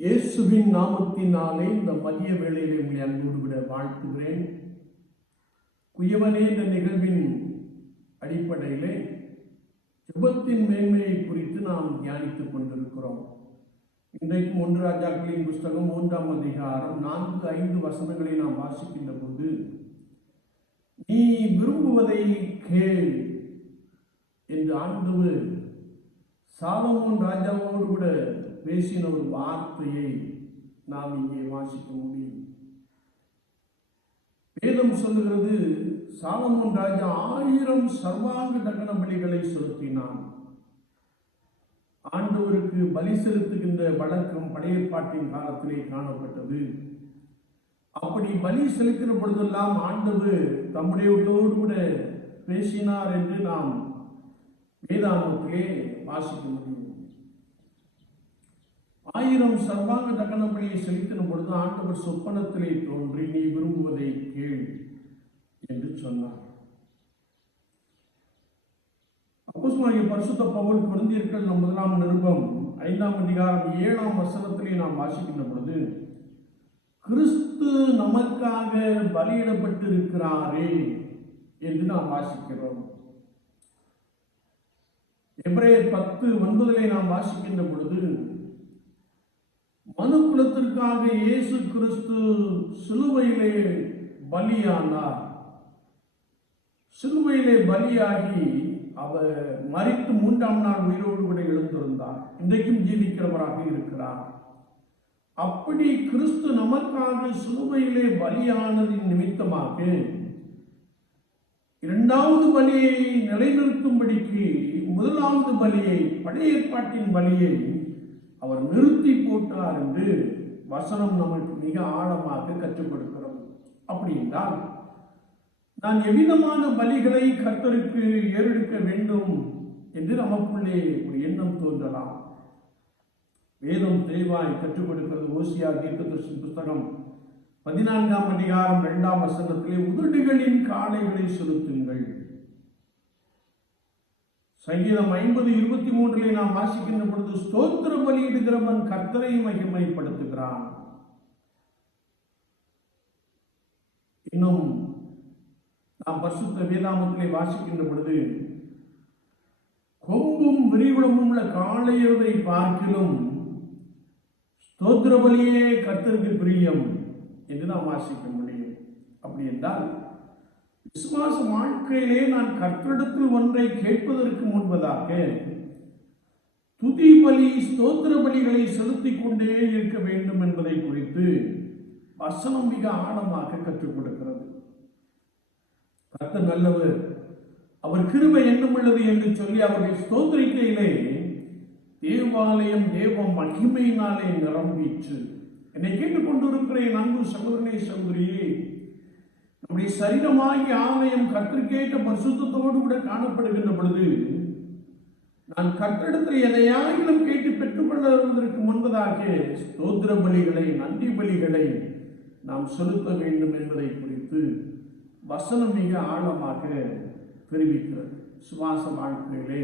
இயேசுவின் நாமத்தினாலே இந்த மதிய வேளையிலே உங்களை அன்போடு விட வாழ்த்துகிறேன். குயவனே இந்த நிகழ்வின் அடிப்படையிலே ஜபத்தின் மேன்மையை குறித்து நாம் தியானித்துக் கொண்டிருக்கிறோம். இன்றைக்கு ஒன்று ராஜாக்களின் புஸ்தகம் மூன்றாம் அதிகாரம் நான்கு ஐந்து வசனங்களை நாம் வாசிக்கின்ற போது நீ விரும்புவதை கேள் என்று ஆண்டவர் சாலமோன் ராஜாவோடு கூட பேசின ஒரு வார்த்தையை நாம் இங்கே வாசிக்க முடியும். வேதம் சொல்லுகிறது சாலமோன் ராஜா ஆயிரம் சர்வாங்க தகன பலிகளை செலுத்தினான். ஆண்டவருக்கு பலி செலுத்துகின்ற வழக்கம் பழைய பாட்டின் காலத்திலே காணப்பட்டது. அப்படி பலி செலுத்தின பொழுதெல்லாம் ஆண்டவர் தம்முடையவர்களோடு கூட பேசினார் என்று நாம் வேதாமத்திலே வாசிக்க முடியும். ஆயிரம் சர்வாங்க தகன செலுத்தின பொழுது ஆண்டவர் சொப்பனத்திலே தோன்றி நீ விரும்புவதை கேள் என்று சொன்னார். அப்போஸ்தலனாகிய பரிசுத்த பவுல் குருந்தியர்கள் நம் முதலாம் நிருபம் ஐந்தாம் அதிகாரம் ஏழாம் வசனத்திலே நாம் வாசிக்கின்ற பொழுது கிறிஸ்து நமக்காக பலியிடப்பட்டிருக்கிறாரே என்று நாம் வாசிக்கிறோம். எப்ரே பத்து ஒன்பதிலே நாம் வாசிக்கின்ற பொழுது மனு குலத்திற்காக இயேசு கிறிஸ்து சிலுவையிலே பலியானார். சிலுவையிலே பலியாகி அவர் மறித்து மூன்றாம் நாள் உயிரோடு கூட எழுந்திருந்தார். இன்றைக்கும் ஜீவிக்கிறவராக இருக்கிறார். அப்படி கிறிஸ்து நமக்காக சிலுவையிலே பலியானதின் நிமித்தமாக இரண்டாவது பலியை நிலைநிறுத்தும்படிக்கு முதலாவது பலியை பழைய ஏற்பாட்டின் பலியை அவர் நிறுத்தி போட்டார் என்று வசனம் நமக்கு மிக ஆழமாக கற்றுக் கொடுக்கிறது அப்படி என்றால் நான் எவ்விதமான பலிகளை கர்த்தருக்கு ஏறெடுக்க வேண்டும் என்று நமக்குள்ளே ஒரு எண்ணம் தோன்றலாம். வேதம் தெளிவாய் கற்றுக் கொடுக்கிறது ஓசியா தீர்க்கதர்ஷன் புஸ்தகம் பதினான்காம் அதிகாரம் இரண்டாம் வசனத்திலே உதடுகளின் காளைகளை செலுத்துங்கள். சங்கீதம் ஐம்பது இருபத்தி மூன்றிலே நாம் வாசிக்கின்ற பொழுது ஸ்தோத்திர பலியிடுகிறவன் கர்த்தரை மகிமைப்படுத்துகிறான். இன்னும் நாம் பரிசுத்த வேதாமத்திலே வாசிக்கின்ற பொழுது கொம்பும் விரிகுளமும் உள்ள காளையதை பார்க்கிலும் ஸ்தோத்திர பலியே கர்த்தருக்கு பிரியம் என்று நாம் வாசிக்க முடியும். அப்படி என்றால் விசுவாச வாழ்க்கையிலே நான் கர்த்தரிடத்தில் ஒன்றை கேட்பதற்கு முன்பதாக துதி பலி ஸ்தோத்திர பலிகளை செலுத்திக் கொண்டே இருக்க வேண்டும் என்பதை குறித்து வசனம் மிக ஆழமாக கற்றுக் கொடுக்கிறது. கர்த்தர் நல்லவர். அவர் கிருபை என்னும் உள்ளது என்று சொல்லி அவர்கள் ஸ்தோத்திரிக்கையிலே தேவாலயம் தேவ மகிமையினாலே நிரம்பிற்று. என்னை கேட்டுக்கொண்டிருக்கிறேன் அன்பு சகோதரனே சகோதரியே உடைய சரீரமாகி ஆலயம் கற்றுக்கேற்ற பரிசுத்தோடு கூட காணப்படுகின்ற பொழுது நான் கற்றிடத்தில் எதையாயிலும் கேட்டு பெற்றுக்கொள்வதற்கு முன்பதாக ஸ்தோத்திர பலிகளை நன்றி பலிகளை நாம் செலுத்த வேண்டும் என்பதை குறித்து வசனம் மிக ஆழமாக தெரிவிக்கிறது. சுவாச வாழ்க்கையிலே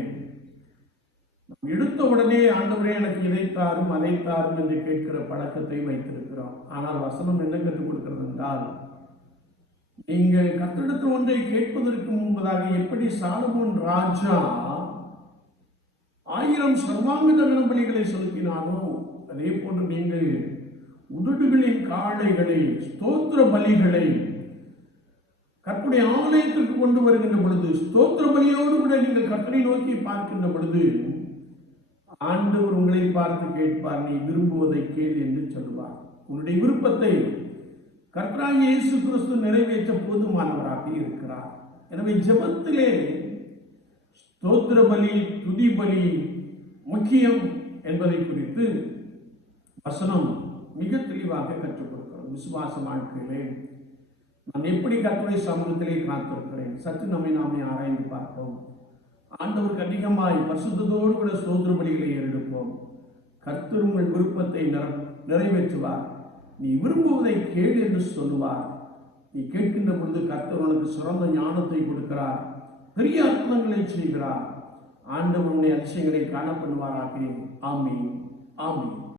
நாம் எடுத்த உடனே ஆண்டவரே எனக்கு இதை தாரும் அதை தாரும் என்று கேட்கிற பழக்கத்தை வைத்திருக்கிறோம். ஆனால் வசனம் என்ன கற்றுக் கொடுக்கிறது என்றால் நீங்கள் கத்திடத்தில் ஒன்றை கேட்பதற்கு முன்பதாக எப்படி சாலமோன் ராஜா ஆயிரம் சர்வாங்க தகன பலிகளை செலுத்தினாரோ அதே போன்று நீங்கள் உதடுகளின் காளைகளை ஸ்தோத்திர பலிகளை கற்புடைய ஆலயத்திற்கு கொண்டு வருகின்ற பொழுது ஸ்தோத்திர பலியோடு கூட நீங்கள் கற்பனை நோக்கி பார்க்கின்ற பொழுது ஆண்டவர் உங்களை பார்த்து கேட்பார் நீ விரும்புவதை கேள் என்று சொல்லுவார். உன்னுடைய விருப்பத்தை கர்த்தராக இயேசு கிறிஸ்து நிறைவேற்ற போதுமானவராக இருக்கிறார். எனவே ஜபத்திலே ஸ்தோத்திர பலி துதி பலி முக்கியம் என்பதை குறித்து வசனம் மிக தெளிவாக கற்றுக் கொடுக்கிறோம். விசுவாச வாழ்க்கையிலே நான் எப்படி கர்த்தருடைய சமூகத்திலே காத்திருக்கிறேன்? சற்று நம்மை நாமே ஆராய்ந்து பார்ப்போம். ஆண்டவர் கண்டிகமாய் பரிசுத்தத்தோடு கூட ஸ்தோத்திர பலிகளை ஏறெடுப்போம். கர்த்தர் உங்கள் விருப்பத்தை நிற- நிறைவேற்றுவார். நீ விரும்புவதை கேள் என்று சொல்லுவார். நீ கேட்கின்ற பொழுது கர்த்தர் உனக்கு சிறந்த ஞானத்தை கொடுக்கிறார். பெரிய அற்புதங்களை செய்கிறார். ஆண்டவனுடைய அதிசயங்களை காணப்படுவாராக. ஆமீன். ஆமீன்.